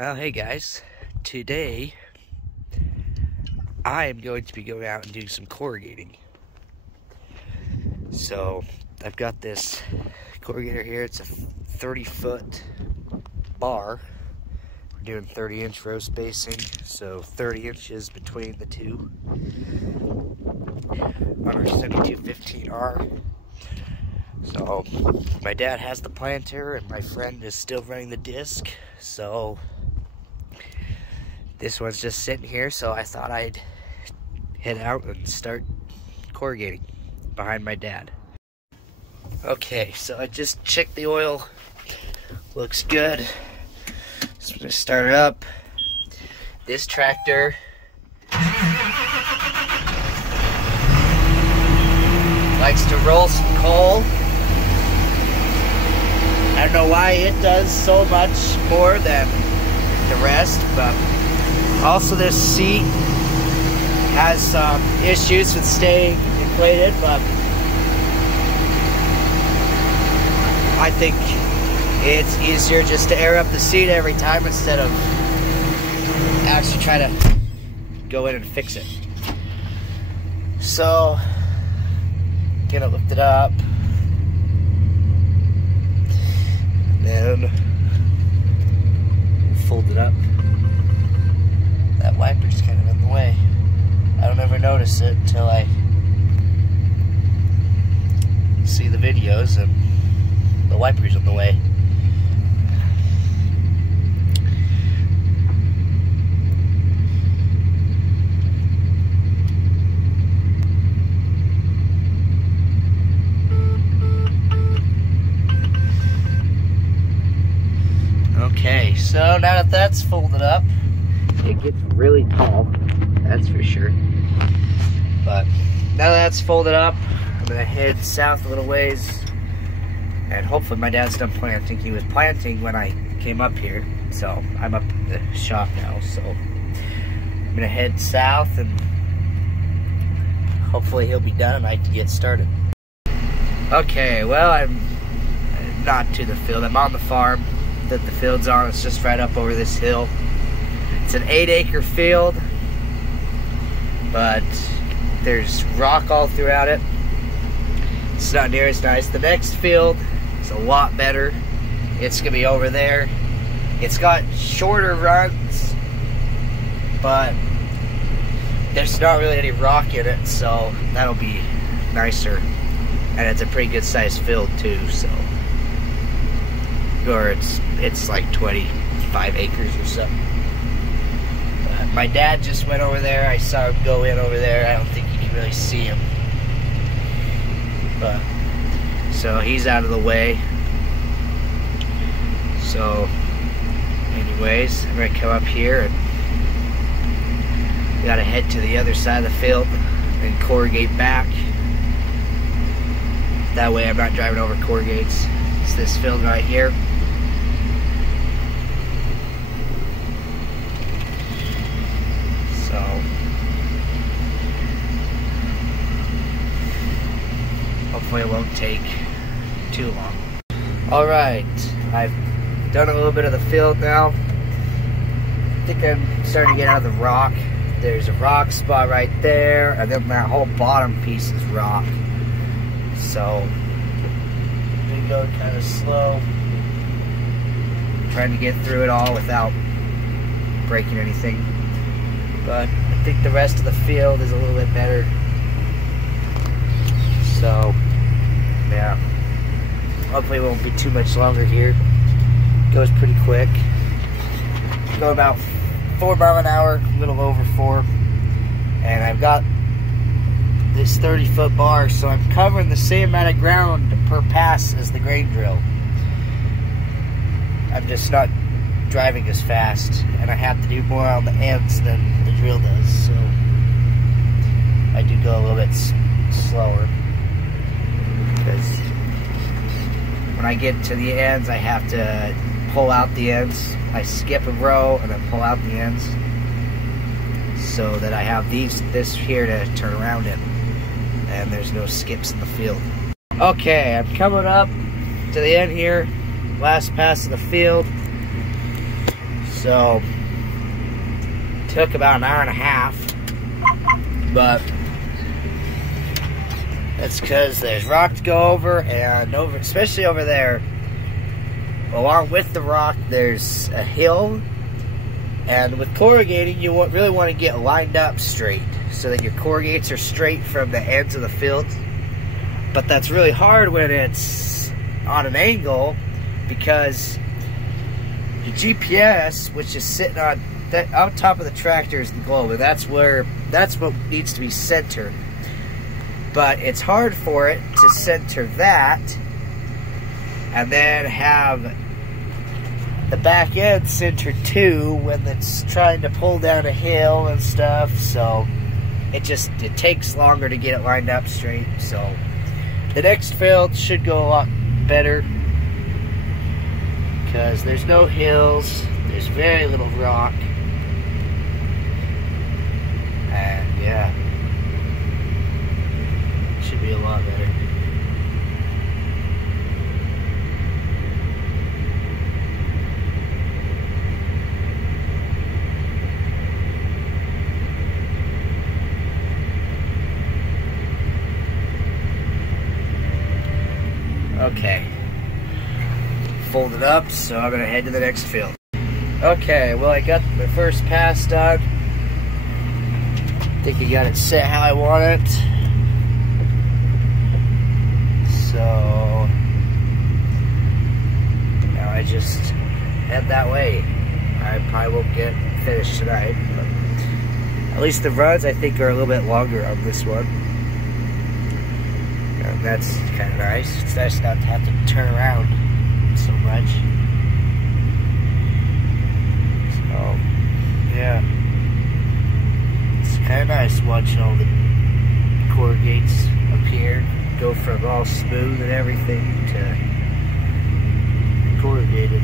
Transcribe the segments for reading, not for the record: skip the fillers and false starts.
Well, hey guys, today I am going to be going out and doing some corrugating. So I've got this corrugator here. It's a 30-foot bar. We're doing 30-inch row spacing, so 30 inches between the two on our 7215R. So my dad has the planter and my friend is still running the disc, so this one's just sitting here, so I thought I'd head out and start corrugating behind my dad. Okay, so I just checked the oil. Looks good. So I'm gonna start it up. This tractor likes to roll some coal. I don't know why it does so much more than the rest, but also this seat has some issues with staying inflated, but I think it's easier just to air up the seat every time instead of actually try to go in and fix it. So, gonna lift it up, and then fold it up. That wiper's kind of in the way. I don't ever notice it until I see the videos and the wiper's in the way. Okay, so now that that's folded up, it gets really tall, that's for sure. But now that that's folded up, I'm gonna head south a little ways, and hopefully my dad's done planting. He was planting when I came up here, so I'm up at the shop now, so I'm gonna head south and hopefully he'll be done and I can get started. Okay, well, I'm not to the field, I'm on the farm that the field's on. It's just right up over this hill. It's an 8-acre field, but there's rock all throughout it. It's not near as nice. The next field is a lot better. It's gonna be over there. It's got shorter runs, but there's not really any rock in it, so that'll be nicer. And it's a pretty good sized field too, so. Or it's like 25 acres or so. My dad just went over there. I saw him go in over there. I don't think you can really see him. But, so he's out of the way. So, anyways, I'm going to come up here and got to head to the other side of the field and corrugate back. That way I'm not driving over corrugates. It's this field right here. So, hopefully it won't take too long. Alright, I've done a little bit of the field now. I think I'm starting to get out of the rock. There's a rock spot right there, and then that whole bottom piece is rock. So, I'm gonna go kind of slow, trying to get through it all without breaking anything. But I think the rest of the field is a little bit better. So, yeah. Hopefully it won't be too much longer here. It goes pretty quick. Go about 4 miles an hour, a little over 4. And I've got this 30-foot bar, so I'm covering the same amount of ground per pass as the grain drill. I'm just not driving as fast, and I have to do more on the ends than the drill does, so I do go a little bit slower, because when I get to the ends I have to pull out the ends. I skip a row and then pull out the ends so that I have this here to turn around in, and there's no skips in the field. Okay, I'm coming up to the end here, last pass of the field. So took about an hour and a half, but that's because there's rock to go over, and especially over there, along with the rock, there's a hill. And with corrugating, you really want to get lined up straight so that your corrugates are straight from the ends of the field. But that's really hard when it's on an angle, because the GPS, which is sitting on top of the tractor, is the globe, and that's what needs to be centered. But it's hard for it to center that and then have the back end center too when it's trying to pull down a hill and stuff. So it takes longer to get it lined up straight. So the next field should go a lot better because there's no hills, there's very little rock, and yeah, it should be a lot better. Okay, fold it up, so I'm gonna head to the next field. Okay, well, I got the first pass done. I think I got it set how I want it. So now I just head that way. I probably won't get finished tonight, but at least the runs I think are a little bit longer on this one. And that's kind of nice. It's nice not to have to turn around so much. So, yeah. It's kind of nice watching all the corrugates up here go from all smooth and everything to corrugated.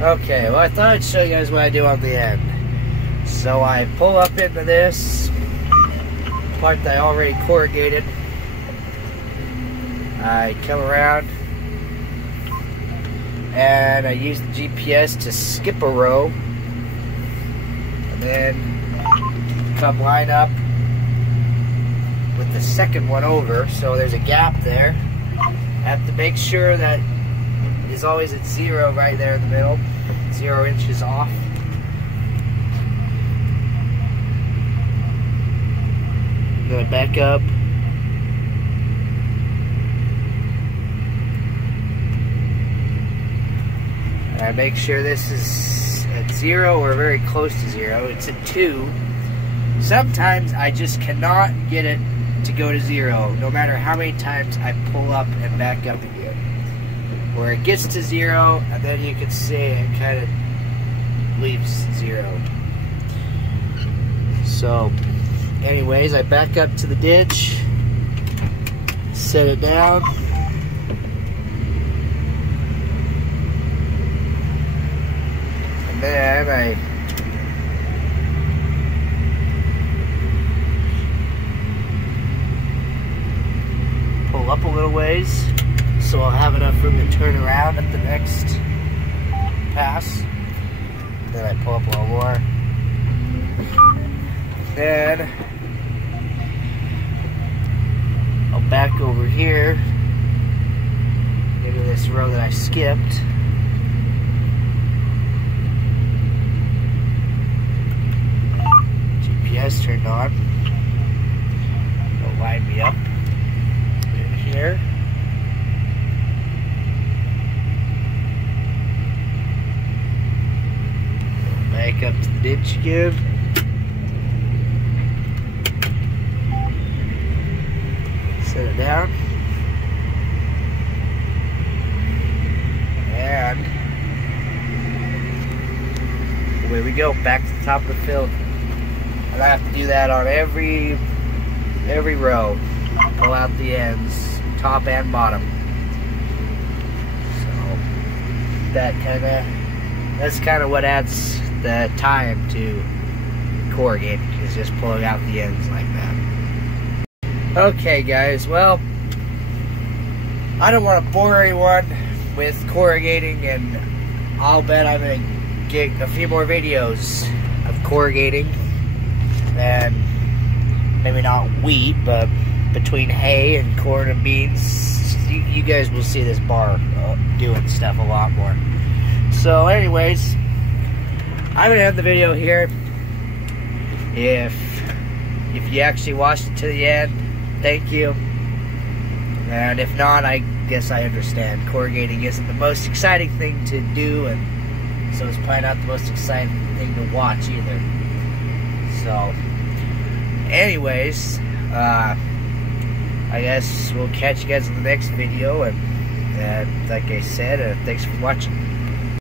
Okay, well, I thought I'd show you guys what I do on the end. So I pull up into this part that I already corrugated. I come around and I use the GPS to skip a row and then come line up with the second one over. So there's a gap there. I have to make sure that it's always at 0 right there in the middle, 0 inches off. I'm gonna back up. And I make sure this is at 0 or very close to 0. It's at 2. Sometimes I just cannot get it to go to 0, no matter how many times I pull up and back up again. Where it gets to 0, and then you can see it kind of leaves 0. So anyways, I back up to the ditch, set it down, and then I pull up a little ways so I'll have enough room to turn around at the next pass. Then I pull up a little more. Then I'll back over here into this row that I skipped. GPS turned on. It'll line me up in here. Back up to the ditch again. Set it down. And away we go, back to the top of the field. And I have to do that on every row. Pull out the ends, top and bottom. So that's kind of what adds the time to corrugating, is just pulling out the ends like that. Okay guys, well, I don't want to bore anyone with corrugating and I'll bet I'm gonna get a few more videos of corrugating, and maybe not wheat, but between hay and corn and beans, you guys will see this bar doing stuff a lot more. So anyways, I'm gonna end the video here. If you actually watched it to the end, thank you. And if not, I guess I understand. Corrugating isn't the most exciting thing to do, and so it's probably not the most exciting thing to watch either. So anyways, I guess we'll catch you guys in the next video, and like I said, thanks for watching.